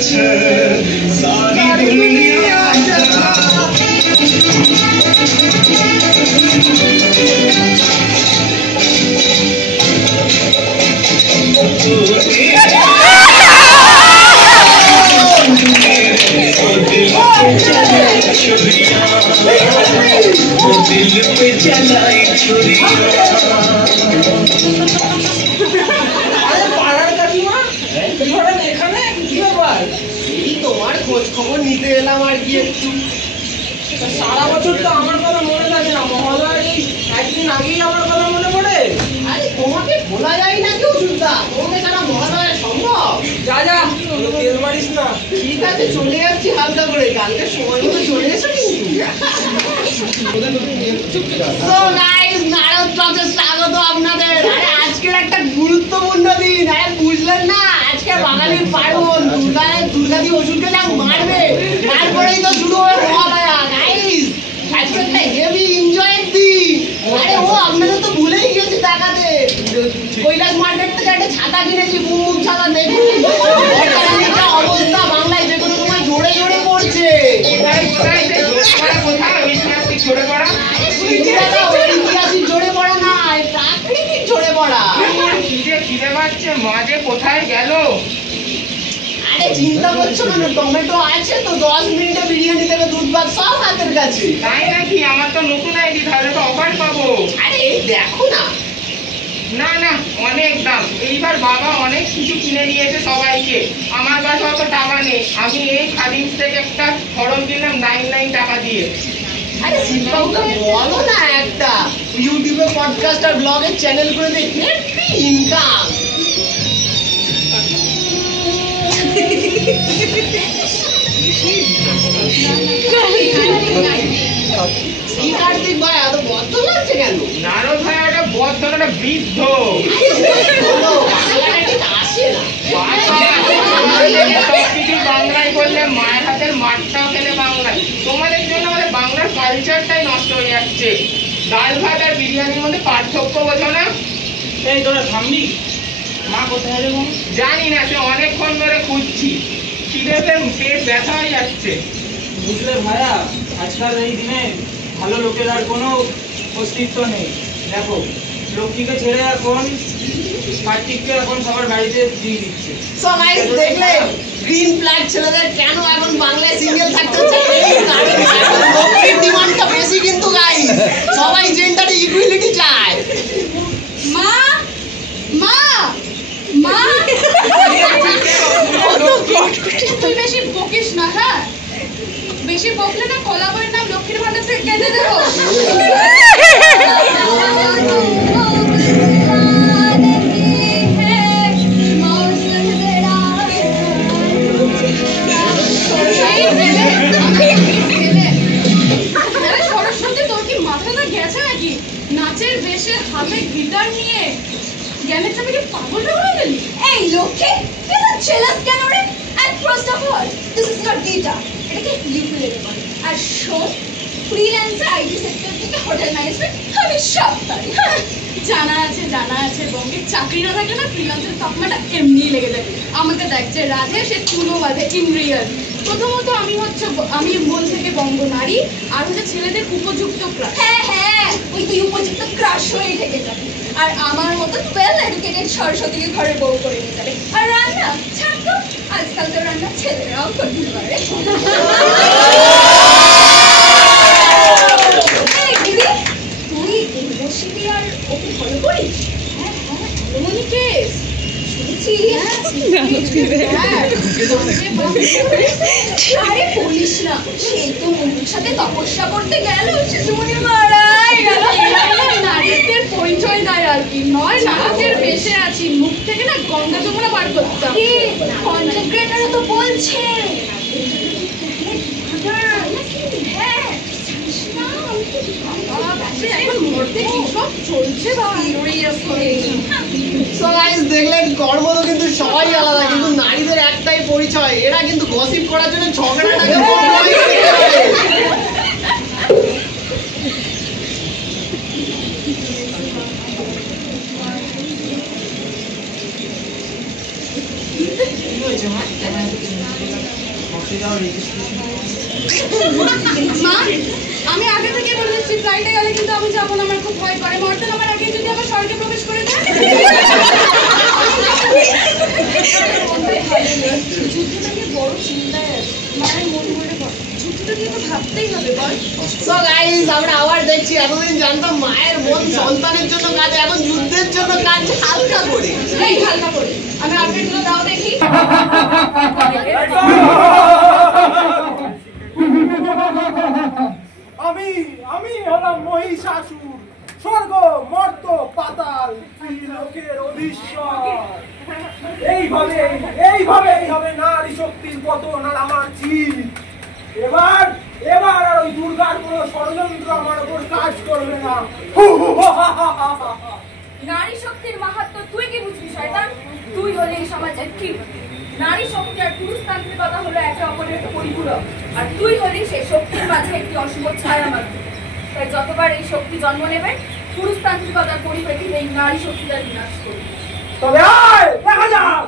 सारी दुनिया दिल पे जलाई छुरिया তোমার খোঁজ খবর নিতে এলাম আর কি একটু। সারা বছর তো আমার কথা মনে থাকে না, মহালয়ার এই একদিন আগেই আমার কথা মনে পড়ে। আরে তোমাকে ভোলা যায় না কেউ সুদ্ধা, তোমাকে ছাড়া মহালয়া সম্ভব? যা যা তেল মারিস না। ঠিক আছে চলে যাচ্ছি হালকা করে, কালকে সময় মতো চলে এসো কিন্তু। So guys, নারদ টক্সে স্বাগত আপনাদের। আরে আজকের একটা গুরুত্বপূর্ণ দিন, আরে বুঝলেন না? আজকে বাঙালির পার্বণ, দুর্গা দিয়ে অসুরকে যা মারবে, তারপরেই তো শুরু হবে মহালয়া। গাইস আজকে একটা হেভি এনজয়ের দিন। আরে ও আপনাদের তো ভুলেই গেছি দেখাতে, কৈলাস মার্কেট থেকে একটা ছাতা কিনেছি, মুখ ছাতা দেখুন অবস্থা, বাংলায় যে কোনো সময় জোরে জোরে পড়ছে। ঐতিহাসিক জোরে পড়া না, প্রাকৃতিক জোরে পড়া। খিদে পাচ্ছে, মাঝে কোথায় গেল? আরে চিন্তা করছো কেন, টমেটো আছে তো, 10 মিনিটে বিরিয়ানি দেবে, দুধ ভাত সব হাতের কাছে। তাই নাকি? আমার তো নতুন আইডি, তাহলে তো অফার পাবো। আরে এই দেখো না। না না অনেক দাম, এইবার বাবা অনেক কিছু কিনে নিয়েছে সবাইকে, আমার কাছে অত টাকা নেই। আমি এই খাদিমস থেকে একটা খড়ম কিনলাম 99 টাকা দিয়ে। আরে সিম্পলটা বলো না, একটা ইউটিউবে পডকাস্ট আর ব্লগের চ্যানেল করে দে, হেভি ইনকাম। কি কার্তিক ভাই এত বদ্ধ লাগছে কেন? নারদ ভাই একটা বদ্ধ না, একটা বৃদ্ধ। বাংলায় বললে মায়ের হাতের মাঠটাও খেলে বাংলায়। তোমাদের জন্য আমাদের বাংলার কালচারটাই নষ্ট হয়ে যাচ্ছে। ডাল ভাত আর বিরিয়ানির মধ্যে পার্থক্য বোঝো না? এই তোরা থামবি? মা কোথায় রে? জানি না, সে অনেকক্ষণ ধরে খুঁজছি, খিদেতে পেট ব্যথা হয়ে যাচ্ছে। বুঝলে ভাইয়া, আজকাল এই দিনে ভালো লোকের আর কোনো অস্তিত্ব নেই। দেখো লক্ষ্মীকে ছেড়ে এখন কার্তিককে এখন সবার বাড়িতে দিয়ে দিচ্ছে। সো গাইস দেখলে গ্রিন ফ্ল্যাগ ছেলেদের কেন এখন বাংলায় সিঙ্গেল থাকতে হচ্ছে? লক্ষ্মীর ডিমান্ডটা বেশি কিন্তু গাইস, সবাই জেন্ডারে ইকুয়ালিটি চায়। মা মা মা তুই বেশি বকিস না, হ্যাঁ? বেশি বকলে না কলা বইয়ের নাম লক্ষ্মীর ভান্ডার থেকে কেটে দেবো। সরস্বতী তোর কি মাথাটা গেছে নাকি? নাচের বেশে হাতে গিটার নিয়ে জ্ঞানের চাপে পাগল হয়ে গেলি? এই লক্ষ্মী তুই তো জেলাস কেন রে? And first of all, this is not guitar. এটাকে ইউকুলেলে বলে। আর শোন, ফ্রিল্যান্সার আইটি সেক্টর থেকে হোটেল ম্যানেজমেন্ট আমি সব পারি। জানা আছে বঙ্গে চাকরি না থাকলে না ফ্রিল্যান্সের তকমাটা এমনি লেগে যায়। আমাকে দেখছে রাধে, সে চুলো বাঁধে ইন রিয়েল। প্রথমত আমি মন থেকে বঙ্গ নারী, আর হচ্ছে ছেলেদের উপযুক্ত ক্রাশ। হ্যাঁ ওই তুই উপযুক্ত ক্রাশ হয়ে থেকে যাবে। আর আমার মতন ওয়েল এডুকেটেড সরস্বতীকে ঘরে বউ করে নিয়ে যাবে। আর রান্না ছাড় তো, আজকাল তো রান্না ছেলেরাও করতে পারে। তুই এই বসিবি আর ওকে ফলো করিস? হ্যাঁ এমনই কেস শুনেছি। আরে বলিস না, সেই তো মনুর সাথে তপস্যা করতে গেল, শিশুমণি মারাই গেল। নারীদের পরিচয় দেয় আর কি, নয় নারকের বেশে আছি, মুখ থেকে না গঙ্গা যমুনা বার করতাম। কন্টেন্ট ক্রিয়েটররা তো বলছে দেখলেন কর্ম তো কিন্তু সবাই আলাদা, কিন্তু নারীদের একটাই পরিচয়, এরা কিন্তু গসিপ করার জন্য ঝগড়াটাকে হয়েছে মা? মা আমি আগে থেকে বলে দিচ্ছি ফ্লাইটে গেলে কিন্তু আমি যাবো না, আমার খুব ভয় করে। মর্তেন আমার আগে যদি আমার স্বর্গে প্রবেশ করে দেয়। যুদ্ধটা নিয়ে বড় চিন্তায় আছে, মায়ের মন ভরে যুদ্ধটা নিয়ে তো ভাবতেই হবে বল। সো গাইস আমরা আবার দেখছি, এতদিন জানতাম মায়ের মন সন্তানের জন্য কাজ, এখন যুদ্ধের জন্য কাজ হালকা করে। এই হালকা করে আমি আপডেটগুলো দাও দেখি। আমি হলাম মহিষাসুর, স্বর্গ মর্ত পাতাল ত্রিলোকের অধীশ্বর। এইভাবেই হবে নারী শক্তির পতন আর আমার জিত। এবার আর ওই দুর্গার কোনো ষড়যন্ত্র আমার উপর কাজ করবে না। নারী শক্তির মাহাত্ম তুই কি বুঝবি শয়তান? তুই হলে এই সমাজের কি? নারী শক্তি আর পুরুষতান্ত্রিকতা হলো একে অপরের পরিপূরক, আর তুই হলি সেই শক্তির মাঝে একটি অশুভ ছায়া মাত্র। তাই যতবার এই শক্তি জন্ম নেবে, পুরুষতান্ত্রিকতার পরিপ্রেক্ষিতে এই নারী শক্তিটা বিনাশ করবে। তবে দেখা যাক।